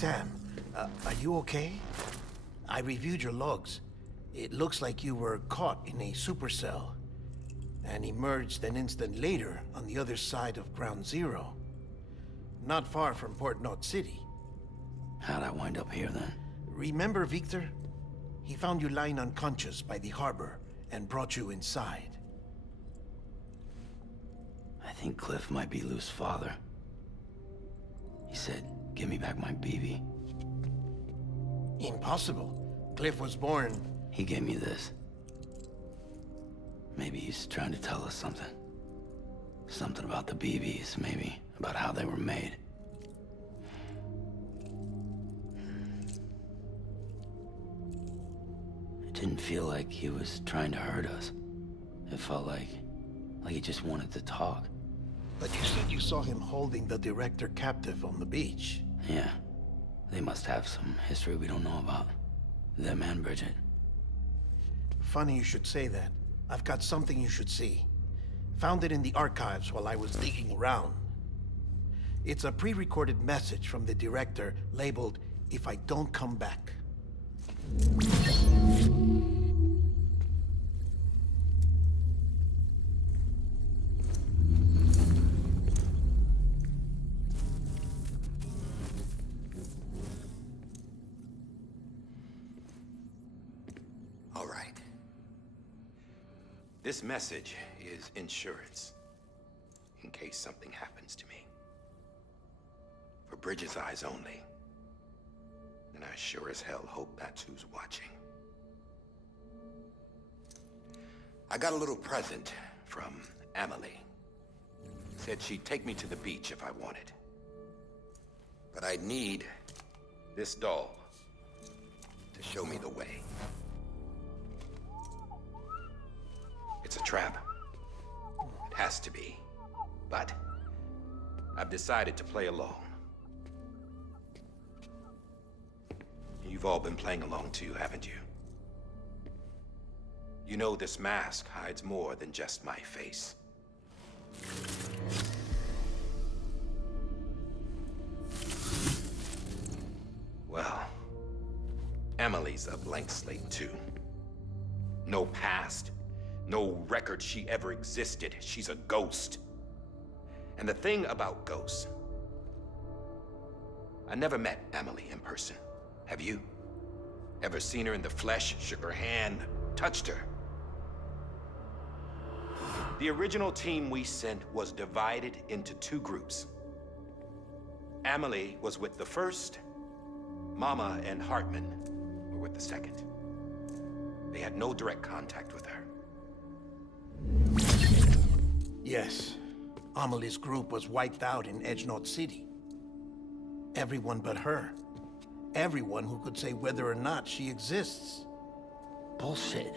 Sam, are you okay? I reviewed your logs. It looks like you were caught in a supercell and emerged an instant later on the other side of Ground Zero. Not far from Port Knot City. How'd I wind up here then? Remember Victor? He found you lying unconscious by the harbor and brought you inside. I think Cliff might be Lou's father. He said, give me back my BB. Impossible. Cliff was born... He gave me this. Maybe he's trying to tell us something. Something about the BBs, maybe. About how they were made. It didn't feel like he was trying to hurt us. It felt like he just wanted to talk. But you said you saw him holding the director captive on the beach. Yeah. They must have some history we don't know about. Them and Bridget. Funny you should say that. I've got something you should see. Found it in the archives while I was digging around. It's a pre-recorded message from the director labeled, "If I don't come back." All right. This message is insurance, in case something happens to me. For Bridget's eyes only. And I sure as hell hope that's who's watching. I got a little present from Amelie. Said she'd take me to the beach if I wanted. But I'd need this doll to show me the way. It's a trap. It has to be. But I've decided to play along. You've all been playing along too, haven't you? You know this mask hides more than just my face. Well, Amelie's a blank slate too. No past. No record she ever existed. She's a ghost. And the thing about ghosts, I never met Amelie in person. Have you? Ever seen her in the flesh, shook her hand, touched her? The original team we sent was divided into two groups. Amelie was with the first. Mama and Hartman were with the second. They had no direct contact with her. Yes. Amelie's group was wiped out in Edge Knot City. Everyone but her. Everyone who could say whether or not she exists. Bullshit.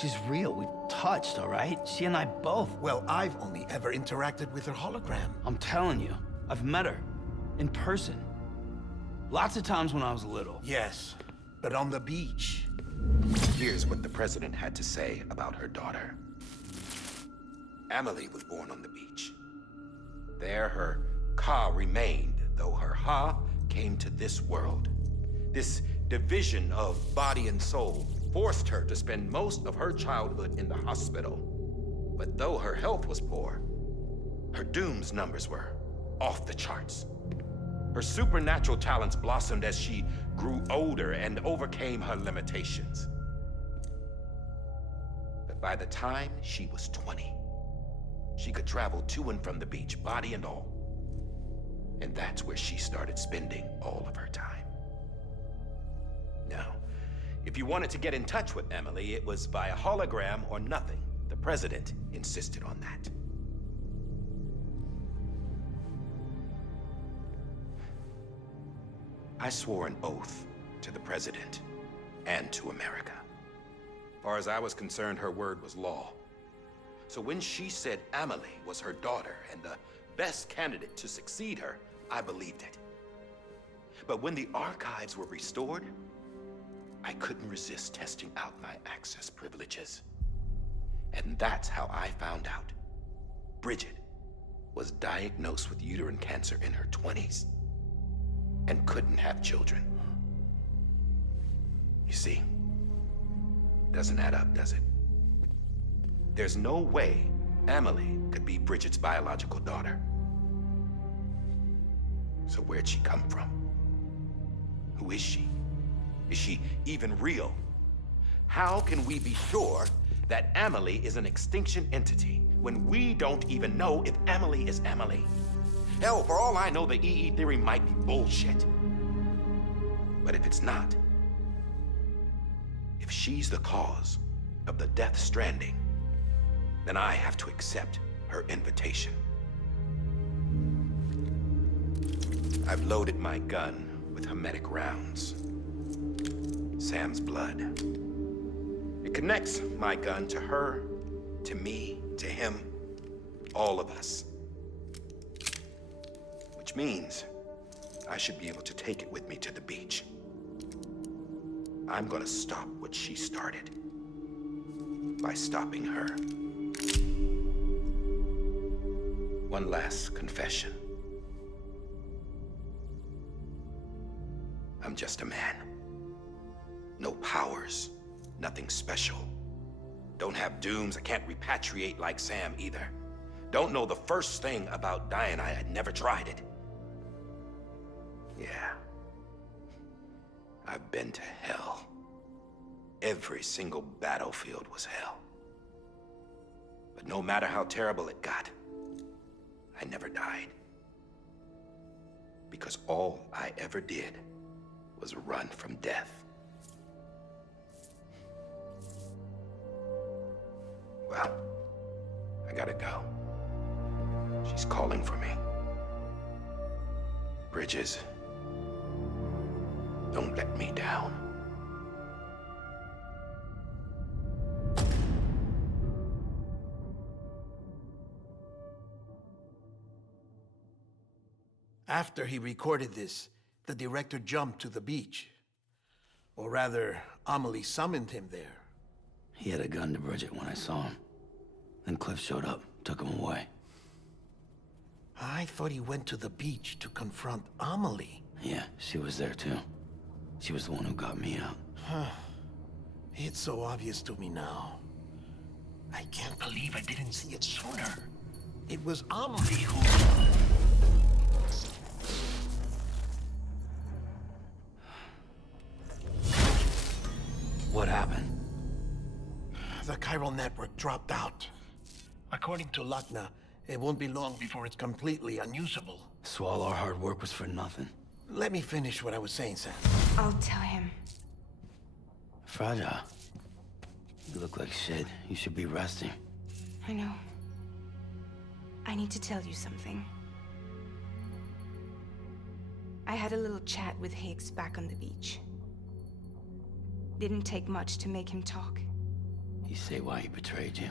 She's real. We've touched, all right? She and I both. Well, I've only ever interacted with her hologram. I'm telling you, I've met her. In person. Lots of times when I was little. Yes, but on the beach. Here's what the president had to say about her daughter. Amelie was born on the beach. There her Ka remained, though her Ha came to this world. This division of body and soul forced her to spend most of her childhood in the hospital. But though her health was poor, her Doom's numbers were off the charts. Her supernatural talents blossomed as she grew older and overcame her limitations. But by the time she was 20, she could travel to and from the beach, body and all. And that's where she started spending all of her time. Now, if you wanted to get in touch with Amelie, it was via hologram or nothing. The president insisted on that. I swore an oath to the president and to America. As far as I was concerned, her word was law. So when she said Amelie was her daughter and the best candidate to succeed her, I believed it. But when the archives were restored, I couldn't resist testing out my access privileges. And that's how I found out Bridget was diagnosed with uterine cancer in her 20s. and couldn't have children. You see, doesn't add up, does it? There's no way Amelie could be Bridget's biological daughter. So where'd she come from? Who is she? Is she even real? How can we be sure that Amelie is an extinction entity when we don't even know if Amelie is Amelie? Hell, for all I know, the EE theory might be bullshit. But if it's not, if she's the cause of the Death Stranding, then I have to accept her invitation. I've loaded my gun with hermetic rounds. Sam's blood. It connects my gun to her, to me, to him, all of us. Which means I should be able to take it with me to the beach. I'm gonna stop what she started by stopping her. One last confession. I'm just a man. No powers, nothing special. Don't have dooms, I can't repatriate like Sam either. Don't know the first thing about dying, I had never tried it. Yeah. I've been to hell. Every single battlefield was hell. But no matter how terrible it got, I never died. Because all I ever did was run from death. Well, I gotta go. She's calling for me. Bridges, don't let me down. After he recorded this, the director jumped to the beach. Or rather, Amelie summoned him there. He had a gun to Bridget when I saw him. Then Cliff showed up, took him away. I thought he went to the beach to confront Amelie. Yeah, she was there too. She was the one who got me out. It's so obvious to me now. I can't believe I didn't see it sooner. It was Amelie who... What happened? The chiral network dropped out. According to Lachna, it won't be long before it's completely unusable. So all our hard work was for nothing. Let me finish what I was saying, Sam. I'll tell him. Fragile. You look like shit. You should be resting. I know. I need to tell you something. I had a little chat with Higgs back on the beach. Didn't take much to make him talk. You say why he betrayed you?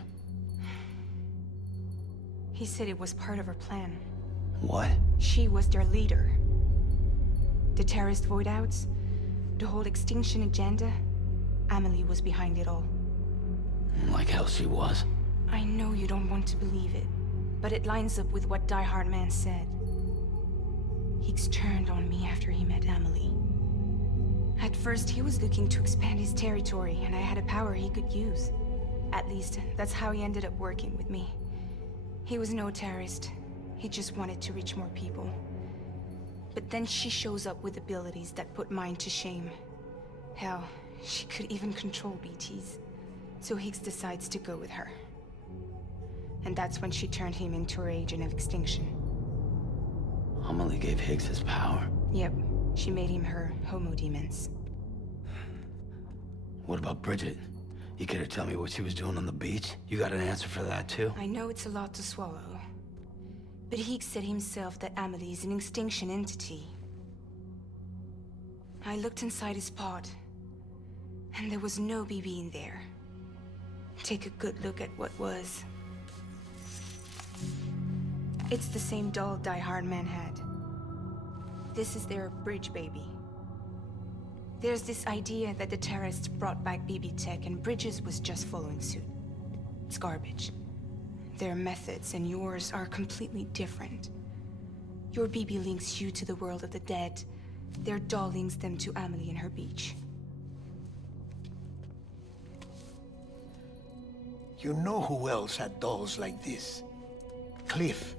He said it was part of her plan. What? She was their leader. The terrorist void-outs, the whole extinction agenda, Amelie was behind it all. Like hell she was. I know you don't want to believe it, but it lines up with what Die Hard Man said. Higgs turned on me after he met Amelie. At first, he was looking to expand his territory, and I had a power he could use. At least, that's how he ended up working with me. He was no terrorist. He just wanted to reach more people. But then she shows up with abilities that put mine to shame. Hell, she could even control BTs. So Higgs decides to go with her. And that's when she turned him into her agent of extinction. Amelie gave Higgs his power. Yep, she made him her homo demons. What about Bridget? You care to tell me what she was doing on the beach? You got an answer for that too? I know it's a lot to swallow. But Higgs said himself that Amelie is an extinction entity. I looked inside his pod, and there was no BB in there. Take a good look at what was. It's the same doll Die Hard Man had. This is their bridge baby. There's this idea that the terrorists brought back BB tech and Bridges was just following suit. It's garbage. Their methods and yours are completely different. Your BB links you to the world of the dead, Their doll links them to Amelie and her beach. You know who else had dolls like this? Cliff.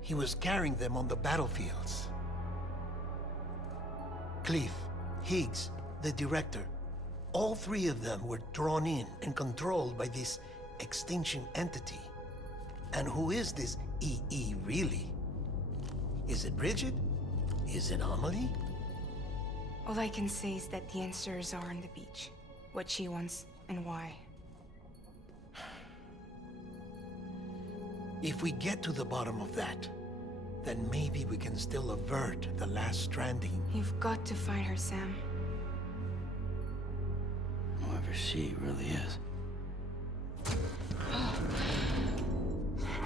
He was carrying them on the battlefields. Cliff, Higgs, the director. All three of them were drawn in and controlled by this extinction entity. And who is this EE really? Is it Bridget? Is it Amelie? All I can say is that the answers are on the beach. What she wants and why. If we get to the bottom of that, then maybe we can still avert the last stranding. You've got to find her, Sam. Whoever she really is.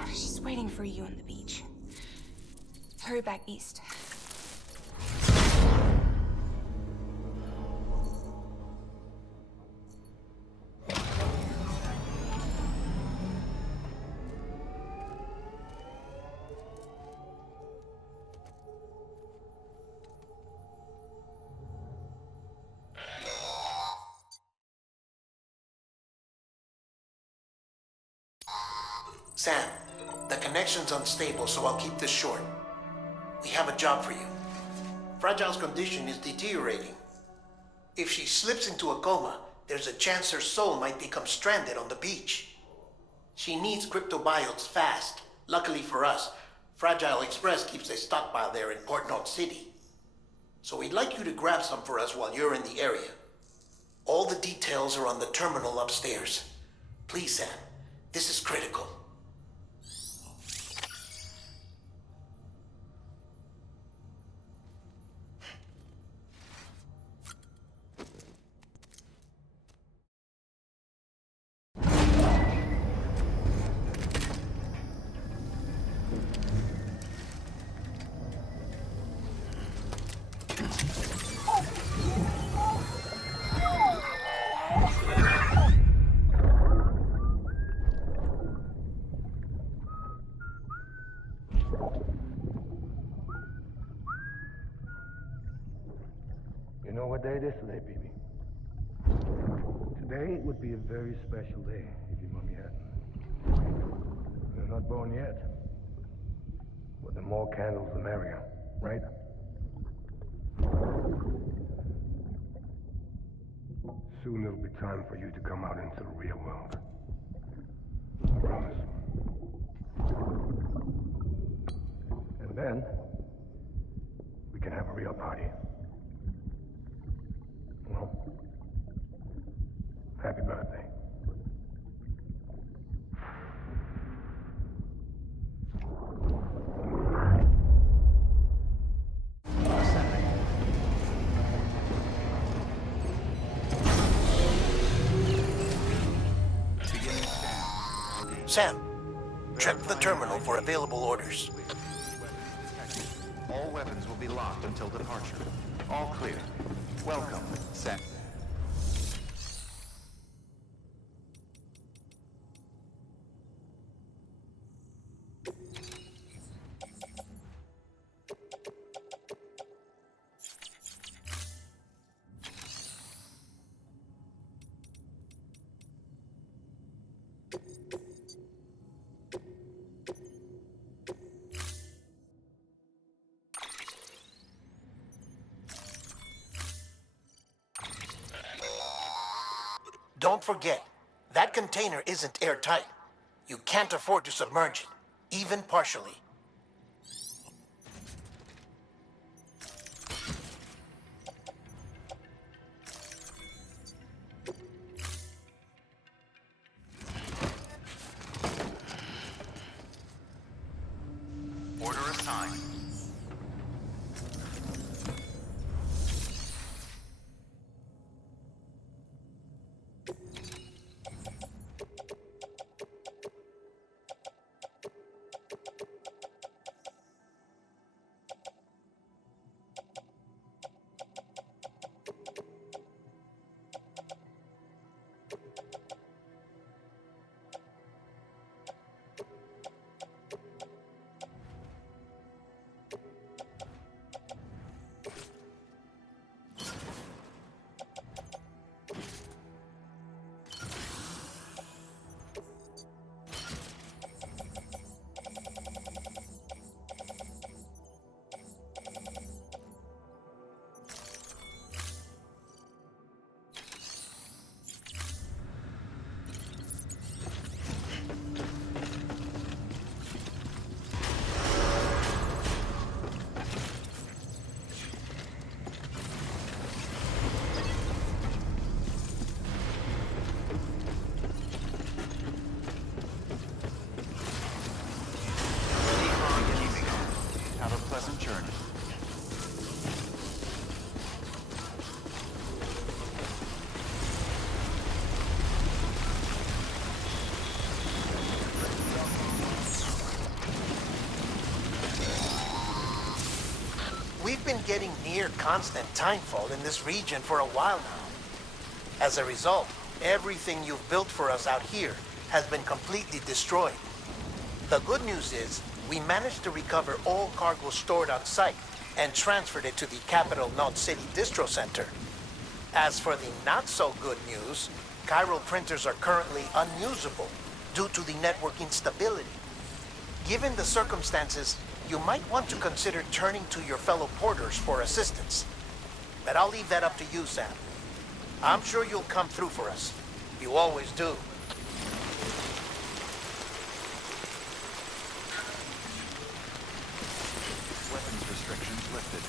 She's waiting for you on the beach. Hurry back east. Sam, the connection's unstable, so I'll keep this short. We have a job for you. Fragile's condition is deteriorating. If she slips into a coma, there's a chance her soul might become stranded on the beach. She needs cryptobiotes fast. Luckily for us, Fragile Express keeps a stockpile there in Port North City. So we'd like you to grab some for us while you're in the area. All the details are on the terminal upstairs. Please, Sam, this is critical. You know what day it is today, baby? Today would be a very special day if your mommy hadn't. You're not born yet. But the more candles, the merrier, right? Soon it'll be time for you to come out into the real world. I promise. And then, we can have a real party. Well, happy birthday. Sam, check the terminal for available orders. All weapons will be locked until departure. All clear. Welcome, Sam. Don't forget, that container isn't airtight. You can't afford to submerge it, even partially. Order assigned. getting near constant timefall in this region for a while now. As a result, everything you've built for us out here has been completely destroyed. The good news is, we managed to recover all cargo stored on site and transferred it to the Capital Knot City Distro Center. As for the not-so-good news, chiral printers are currently unusable due to the network instability. Given the circumstances, you might want to consider turning to your fellow porters for assistance. But I'll leave that up to you, Sam. I'm sure you'll come through for us. You always do. Weapons restrictions lifted.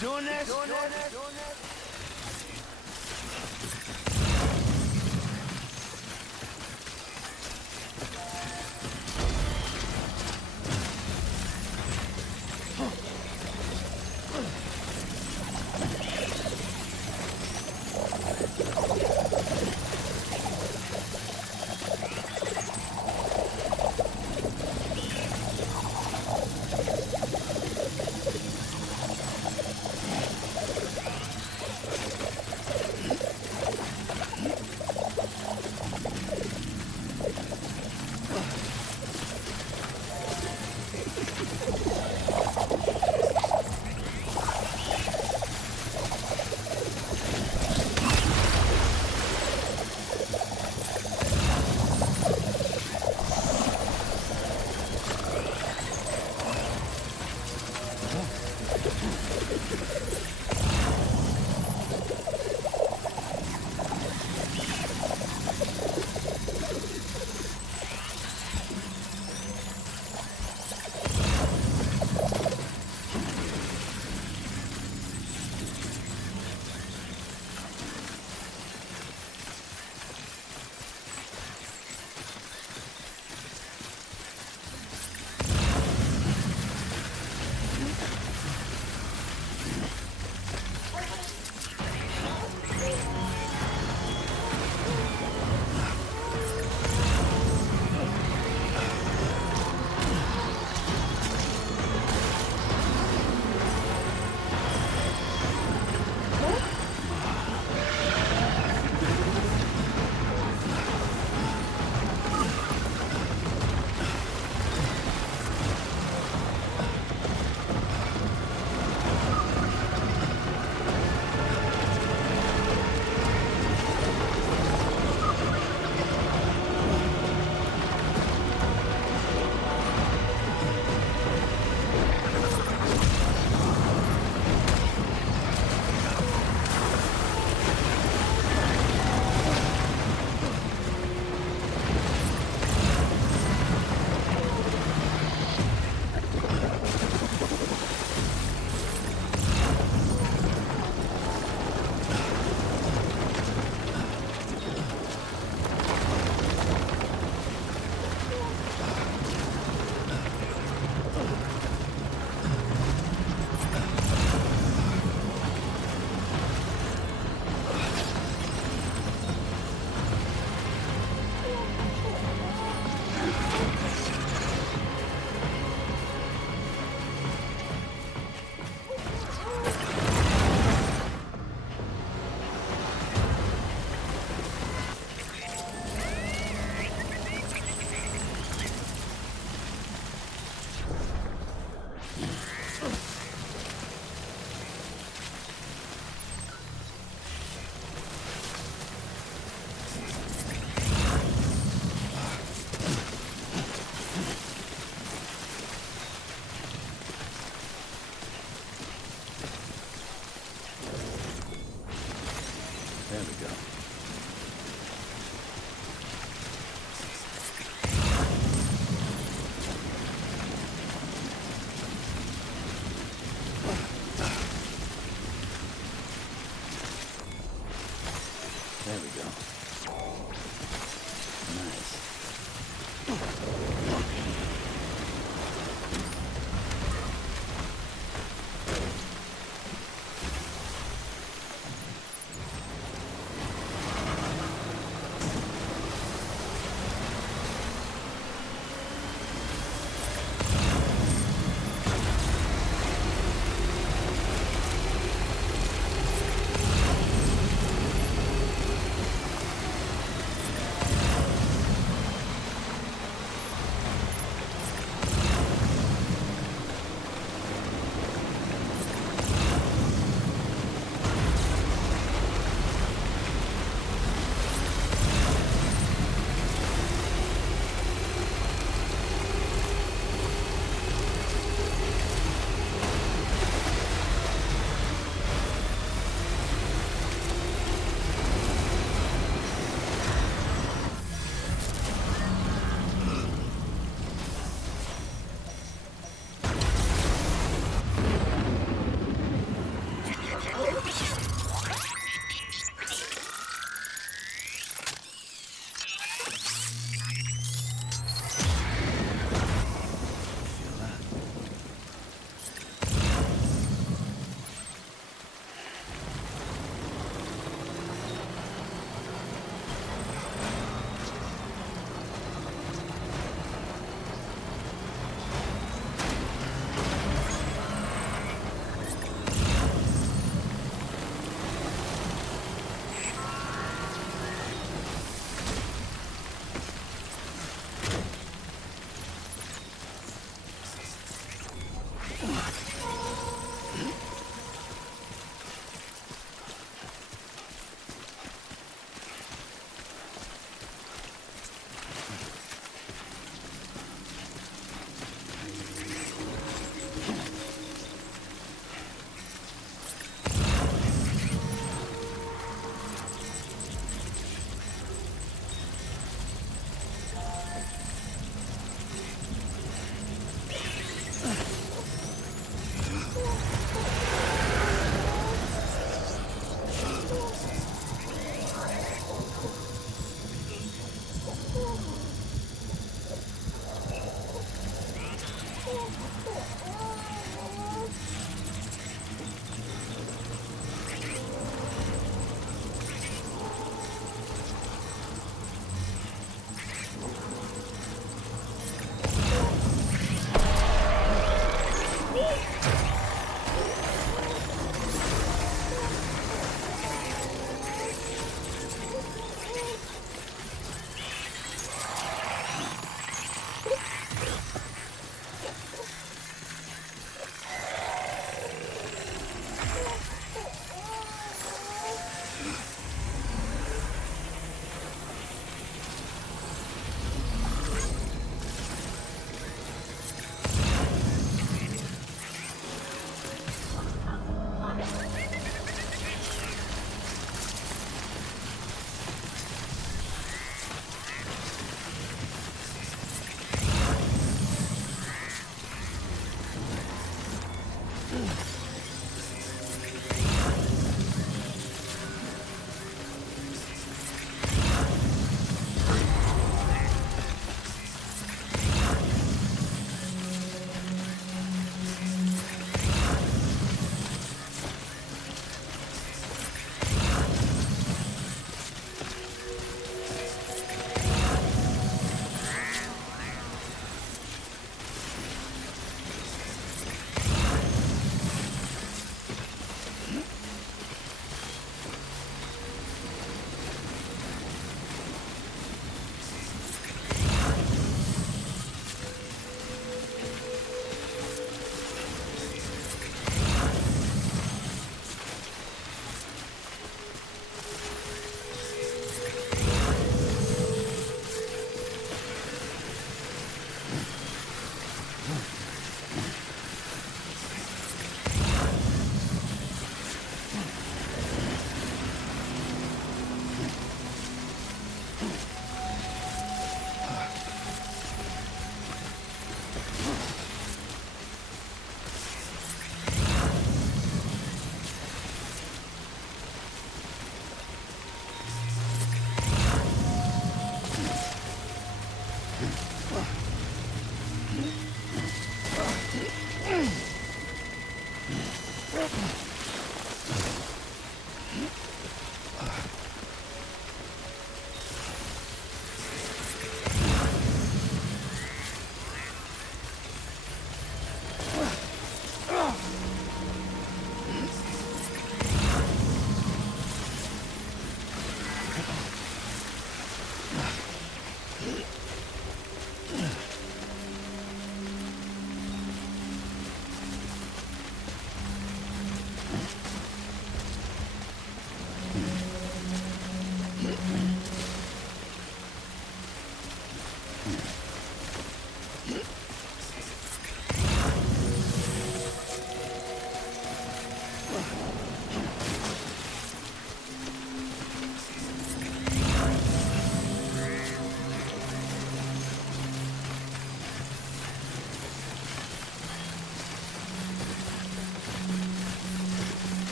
Doing this? go. Nice.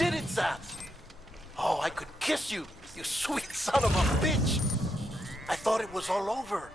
did it, Sam! Oh, I could kiss you, you sweet son of a bitch! I thought it was all over.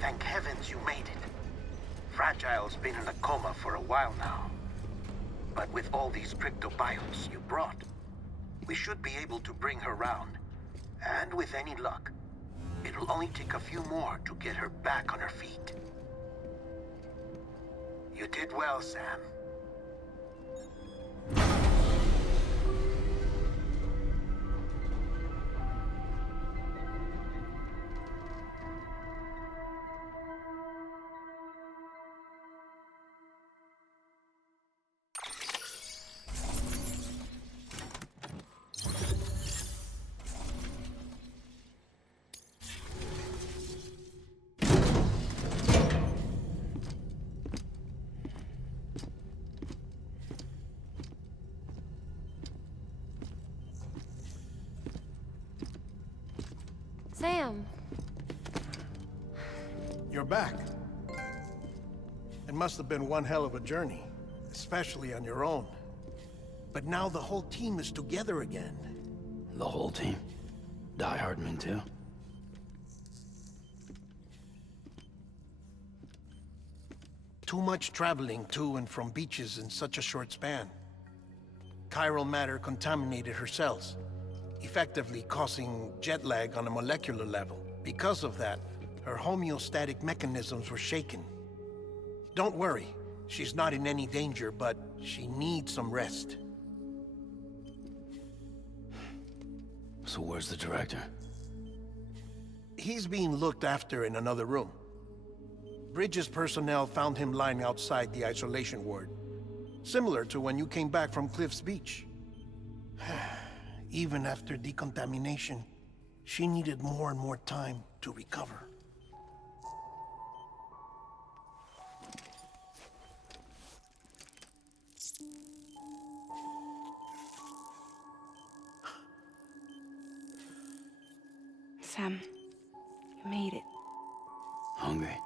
Thank heavens you made it. Fragile's been in a coma for a while now. But with all these cryptobiotes you brought, we should be able to bring her round. And with any luck, it'll only take a few more to get her back on her feet. You did well, Sam. Sam. You're back. It must have been one hell of a journey, especially on your own. But now the whole team is together again. The whole team? Die Hardman too? Too much traveling to and from beaches in such a short span. Chiral matter contaminated her cells, effectively causing jet lag on a molecular level. Because of that, her homeostatic mechanisms were shaken. Don't worry, she's not in any danger, but she needs some rest. So where's the director? He's being looked after in another room. Bridges personnel found him lying outside the isolation ward, similar to when you came back from Cliff's Beach. Even after decontamination, she needed more and more time to recover. Sam, you made it. Hungry?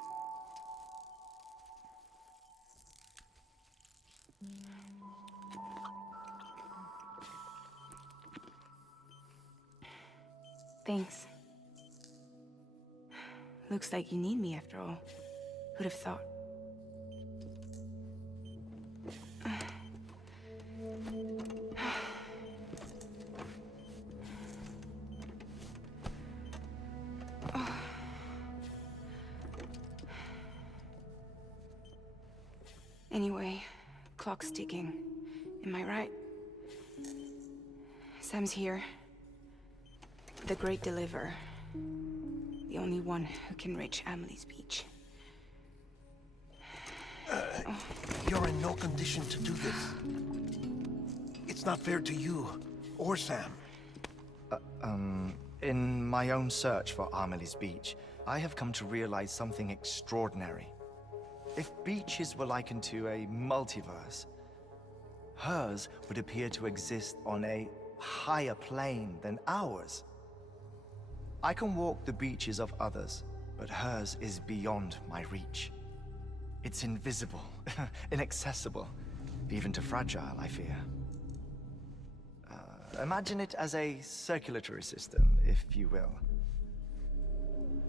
Thanks. Looks like you need me after all. Who'd have thought? Anyway, clock's ticking. Am I right? Sam's here. the great deliverer. The only one who can reach Amelie's beach. You're in no condition to do this. It's not fair to you, or Sam. In my own search for Amelie's beach, I have come to realize something extraordinary. If beaches were likened to a multiverse, hers would appear to exist on a higher plane than ours. I can walk the beaches of others, but hers is beyond my reach. It's invisible, inaccessible, even to Fragile, I fear. Imagine it as a circulatory system, if you will.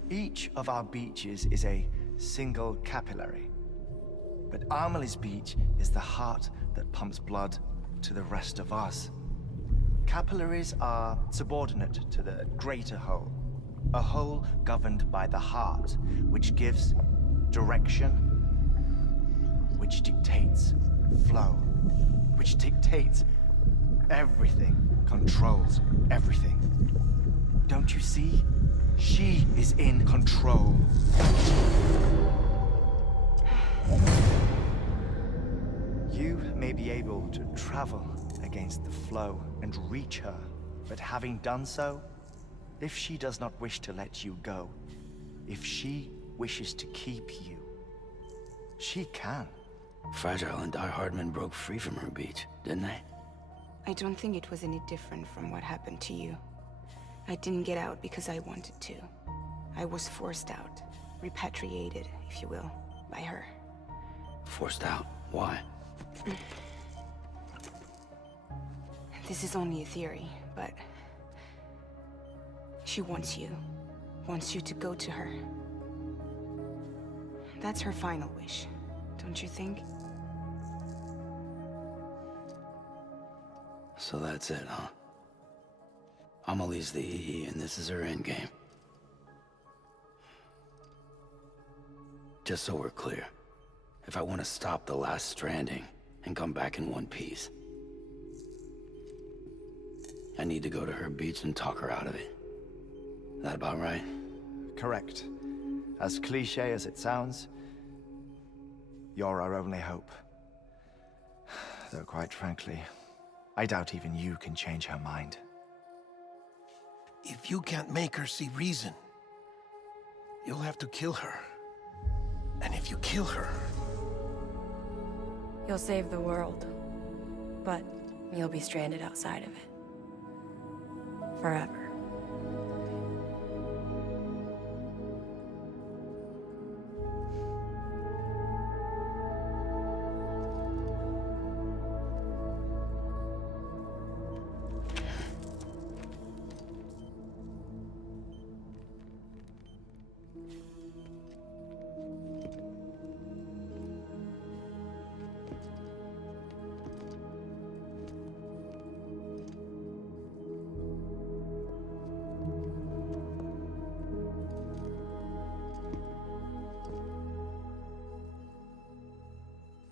Each of our beaches is a single capillary. But Amelie's beach is the heart that pumps blood to the rest of us. Capillaries are subordinate to the greater whole. A whole governed by the heart, which gives direction, which dictates flow, which dictates everything, controls everything. Don't you see? She is in control. You may be able to travel against the flow and reach her, but having done so, if she does not wish to let you go, if she wishes to keep you, she can. Fragile and Die Hardman broke free from her beach, didn't they? I don't think it was any different from what happened to you. I didn't get out because I wanted to. I was forced out. Repatriated, if you will, by her. Forced out? Why? This is only a theory, but... she wants you. Wants you to go to her. That's her final wish, don't you think? So that's it, huh? Amelie's the EE, and this is her endgame. Just so we're clear, if I want to stop the last stranding and come back in one piece, I need to go to her beach and talk her out of it. That about right? Correct. As cliché as it sounds, you're our only hope. Though quite frankly, I doubt even you can change her mind. If you can't make her see reason, you'll have to kill her. And if you kill her... You'll save the world, but you'll be stranded outside of it. Forever.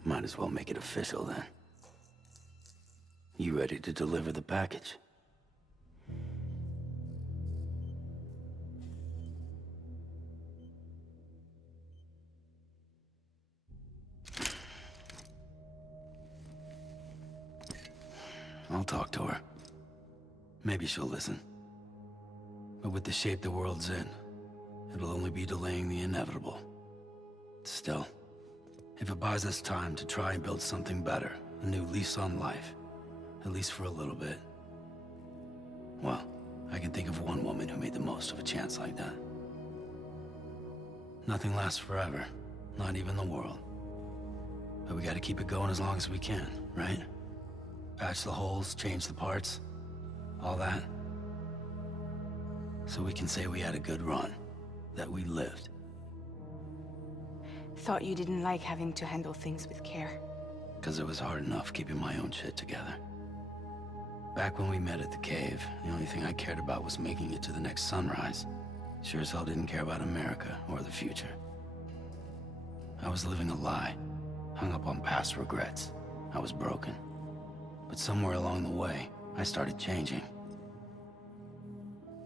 Might as well make it official then. You ready to deliver the package? I'll talk to her. Maybe she'll listen. But with the shape the world's in, it'll only be delaying the inevitable. Still, if it buys us time to try and build something better, a new lease on life, at least for a little bit, well, I can think of one woman who made the most of a chance like that. Nothing lasts forever, not even the world. But we gotta keep it going as long as we can, right? Patch the holes, change the parts, all that. So we can say we had a good run, that we lived. Thought you didn't like having to handle things with care. 'Cause it was hard enough keeping my own shit together. Back when we met at the cave, the only thing I cared about was making it to the next sunrise. Sure as hell didn't care about America or the future. I was living a lie, hung up on past regrets. I was broken. But somewhere along the way, I started changing.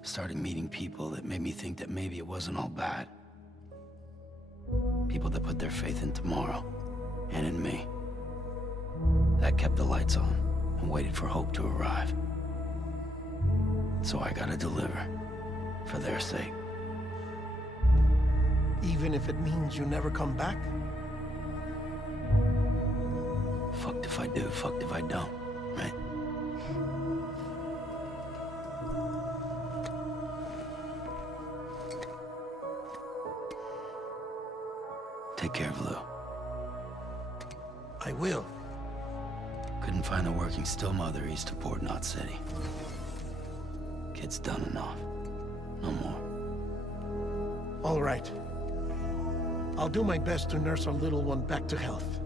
Started meeting people that made me think that maybe it wasn't all bad. People that put their faith in tomorrow, and in me. That kept the lights on, and waited for hope to arrive. So I gotta deliver, for their sake. Even if it means you never come back? Fucked if I do, fucked if I don't, right? Take care of Lou. I will. Couldn't find a working still mother east of Port Knot City. Kid's done and off. No more. All right. I'll do my best to nurse our little one back to health.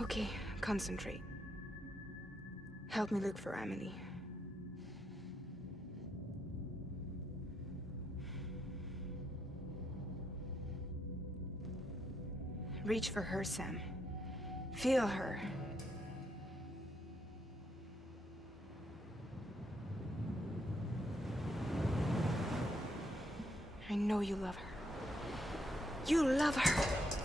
Okay, concentrate. Help me look for Emily. Reach for her, Sam. Feel her. I know you love her. You love her!